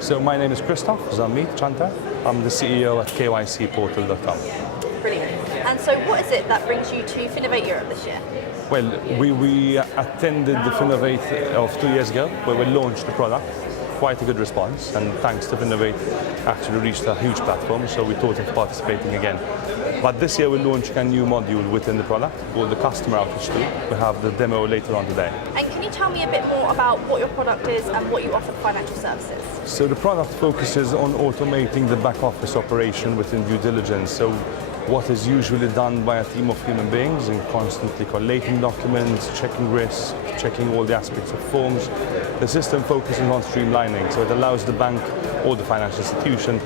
So my name is Kristoff, Zammit, Ciantar. I'm the CEO at KYCportal.com. Brilliant. And so what is it that brings you to Finovate Europe this year? Well, we attended the Finovate of 2 years ago, where we launched the product. Quite a good response, and thanks to Finovate, actually reached a huge platform, so we thought of participating again. But this year we're launching a new module within the product called the Customer Outreach Tool. We have the demo later on today. And can you tell me a bit more about what your product is and what you offer for financial services? So the product focuses on automating the back office operation within due diligence. So what is usually done by a team of human beings in constantly collating documents, checking risks, checking all the aspects of forms. The system focuses on streamlining, so it allows the bank or the financial institution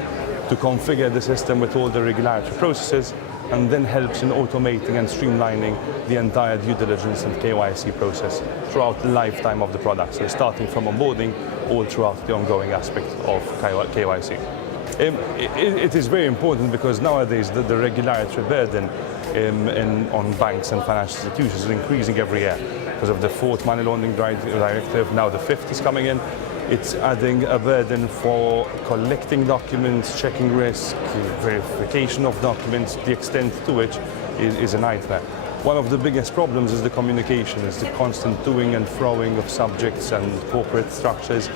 to configure the system with all the regulatory processes, and then helps in automating and streamlining the entire due diligence and KYC process throughout the lifetime of the product. So starting from onboarding all throughout the ongoing aspect of KYC. It is very important because nowadays the regulatory burden on banks and financial institutions is increasing every year because of the fourth money laundering directive. Now the fifth is coming in. It's adding a burden for collecting documents, checking risk, verification of documents, the extent to which is a nightmare. One of the biggest problems is the communication, is the constant toing and froing of subjects and corporate structures,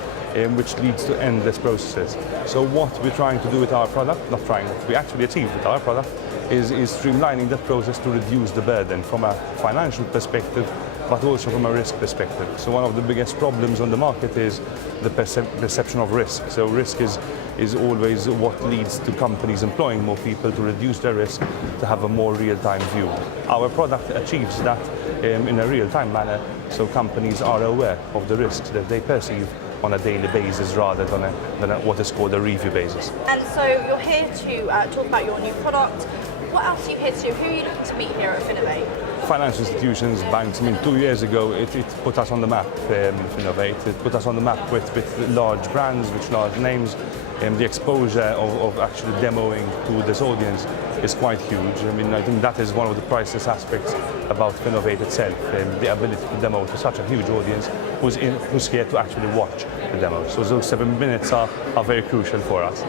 which leads to endless processes. So what we're trying to do with our product, not trying, what we actually achieve with our product, is streamlining that process to reduce the burden from a financial perspective, but also from a risk perspective. So one of the biggest problems on the market is the perception of risk. So risk is always what leads to companies employing more people to reduce their risk, to have a more real-time view. Our product achieves that in a real-time manner, so companies are aware of the risks that they perceive on a daily basis rather than what is called a review basis. And so you're here to talk about your new product. What else are you here to do? Who are you looking to meet here at Finovate? Financial institutions, banks. 2 years ago it put us on the map, Finovate. It put us on the map with large brands, with large names. The exposure of actually demoing to this audience is quite huge. I think that is one of the priceless aspects about Finovate itself, the ability to demo to such a huge audience who's here to actually watch the demo. So those 7 minutes are very crucial for us.